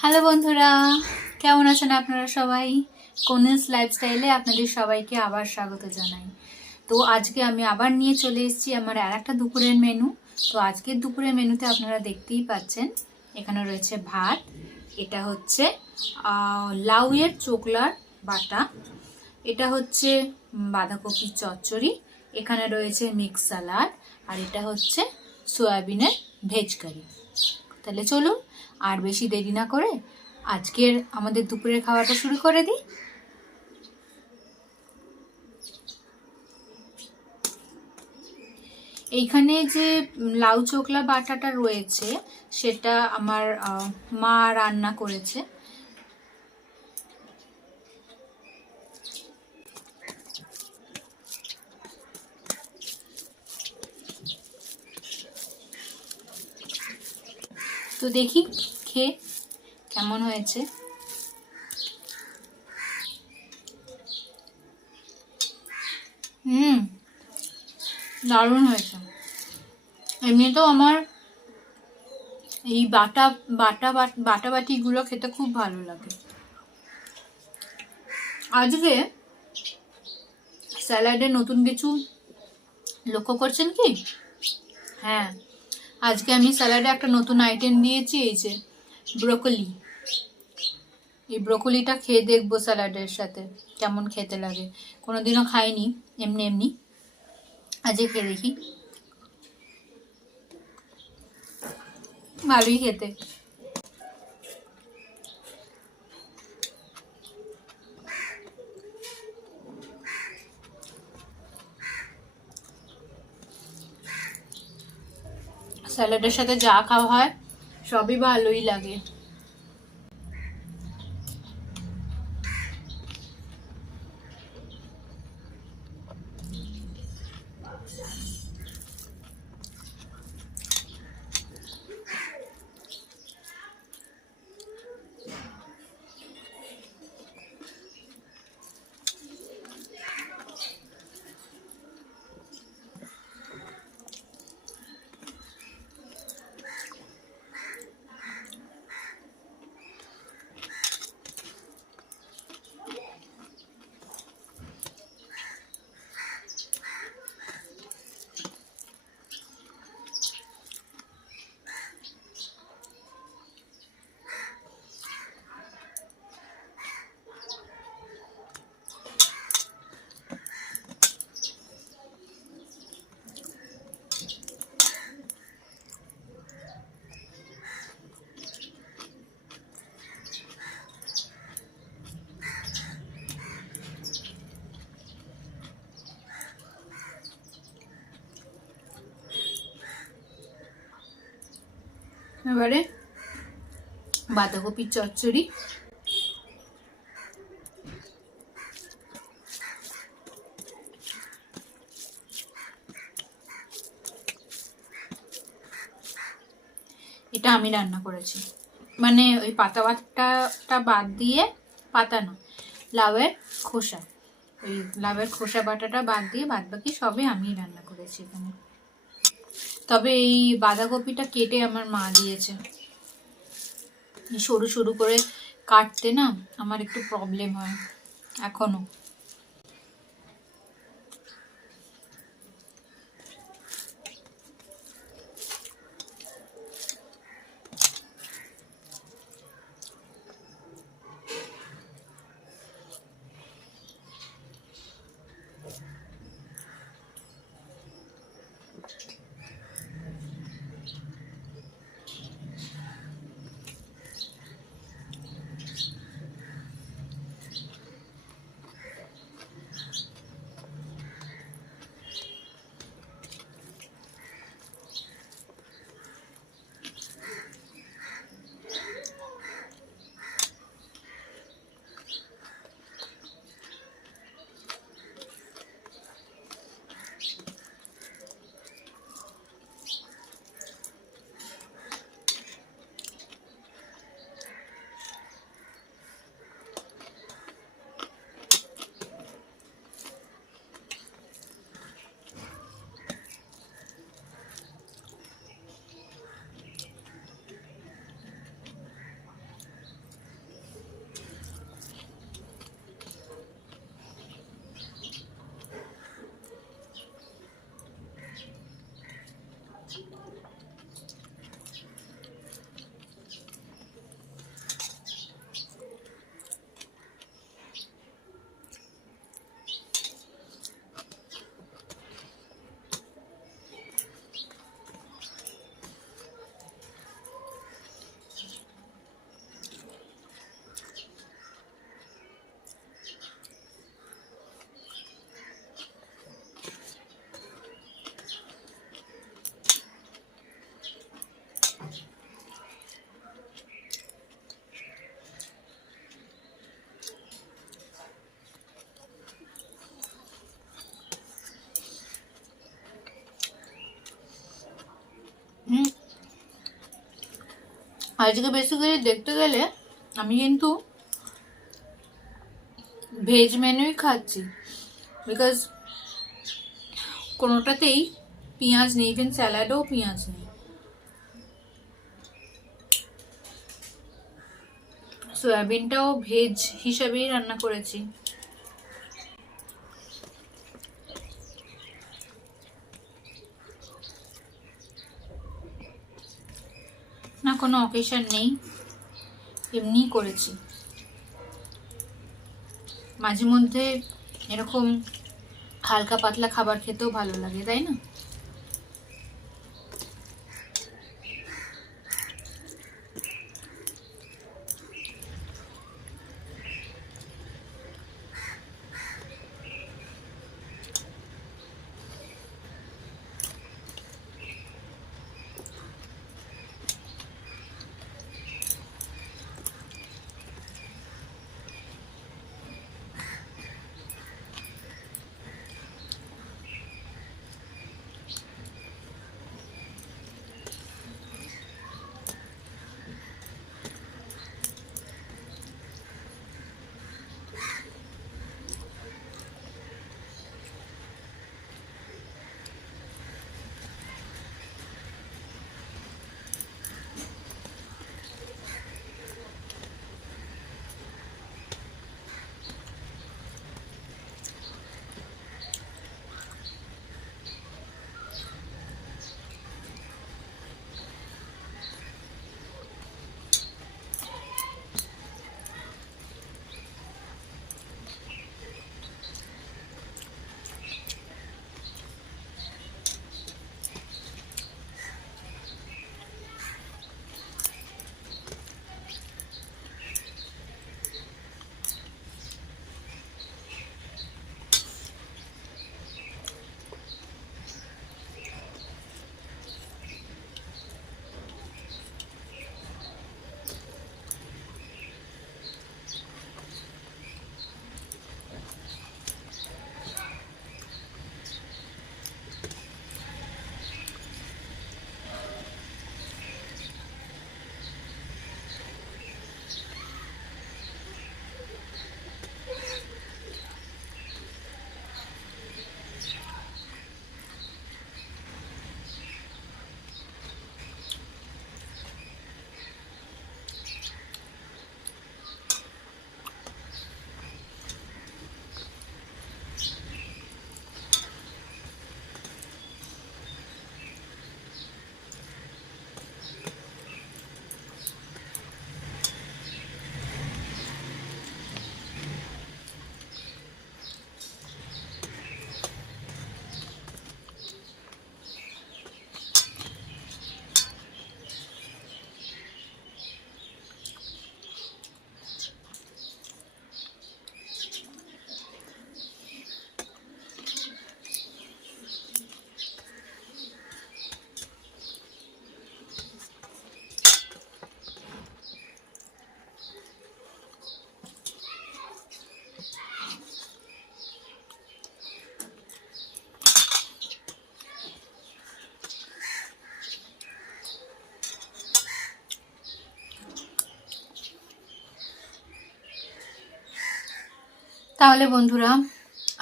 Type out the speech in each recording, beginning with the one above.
Hello বন্ধুরা, কেমন আছেন আপনারা সবাই? কোনেলস লাইফস্টাইলে আপনাদের সবাইকে আবার স্বাগত জানাই। তো আজকে আমি আবার নিয়ে চলে এসেছি আমার আর একটা দুপুরের মেনু। তো আজকের দুপুরের মেনুতে আপনারা দেখতেই পাচ্ছেন, এখানে রয়েছে ভাত, এটা হচ্ছে লাউয়ের চোকলার বাটা, এটা হচ্ছে বাঁধাকপির চচ্চড়ি, এখানে রয়েছে মিক্স সালাড, আর এটা হচ্ছে সয়াবিনের ভেজ কারি। তাহলে চলুন আর বেশি দেরি না করে আজকের আমাদের দুপুরের খাওয়াটা শুরু করে দিই। এইখানে যে লাউ চোকলা বাটাটা রয়েছে সেটা আমার মা রান্না করেছে। তো দেখি খেয়ে কেমন হয়েছে। দারুণ হয়েছে। এমনিতেও আমার এই বাটা বাটা বাটা বাটিগুলো খেতে খুব ভালো লাগে। আজকে স্যালাডে নতুন কিছু লক্ষ্য করছেন কি? হ্যাঁ, আজকে আমি স্যালাডে একটা নতুন আইটেম দিয়েছি, এই যে ব্রোকলি। এই ব্রোকলিটা খেয়ে দেখবো স্যালাডের সাথে কেমন খেতে লাগে। কোনোদিনও খাইনি এমনি এমনি, আজকে খেয়ে দেখি। ভালোই খেতে। স্যালাডের সাথে যা খাওয়া হয় সবই ভালোই লাগে। এবারে বাঁধাকপির চচ্চড়ি, এটা আমি রান্না করেছি। মানে ওই পাতা বাটাটা বাদ দিয়ে, পাতা না, লাউয়ের খোসা, ওই লাউয়ের খোসা বাটাটা বাদ দিয়ে বাদ বাকি সবই আমি রান্না করেছি এখানে। তবে এই বাঁধাকপিটা কেটে আমার মা দিয়েছে। সরু সরু করে কাটতে না আমার একটু প্রবলেম হয় এখনো। আজকে বেসিক্যালি দেখতে গেলে আমি কিন্তু ভেজ মেনুই খাচ্ছি, বিকজ কোনোটাতেই পেঁয়াজ নেই, ইভেন স্যালাডেও পেঁয়াজ নেই। সয়াবিনটাও ভেজ হিসাবেই রান্না করেছি। না কোনো অকেশন নেই, এমনি করেছি। মাঝে মধ্যে এরকম হালকা পাতলা খাবার খেতেও ভালো লাগে, তাই না? তাহলে বন্ধুরা,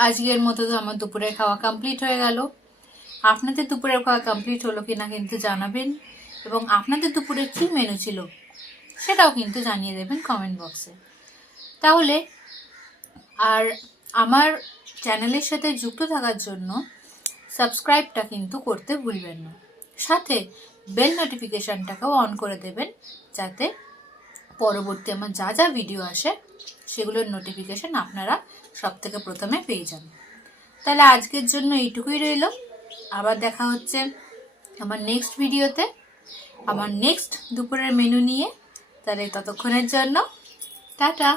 আজকের মতো তো আমার দুপুরের খাওয়া কমপ্লিট হয়ে গেল। আপনাদের দুপুরের খাওয়া কমপ্লিট হলো কিনা কিন্তু জানাবেন, এবং আপনাদের দুপুরের কী মেনু ছিল সেটাও কিন্তু জানিয়ে দেবেন কমেন্ট বক্সে। তাহলে আর আমার চ্যানেলের সাথে যুক্ত থাকার জন্য সাবস্ক্রাইবটা কিন্তু করতে ভুলবেন না, সাথে বেল নোটিফিকেশানটাকেও অন করে দেবেন, যাতে পরবর্তী আমার যা যা ভিডিও আসে সেগুলোর নোটিফিকেশান আপনারা সব থেকে প্রথমে পেয়ে যান। তাহলে আজকের জন্য এইটুকুই রইল। আবার দেখা হচ্ছে আমার নেক্সট ভিডিওতে, আমার নেক্সট দুপুরের মেনু নিয়ে। তাহলে ততক্ষণের জন্য টাটা।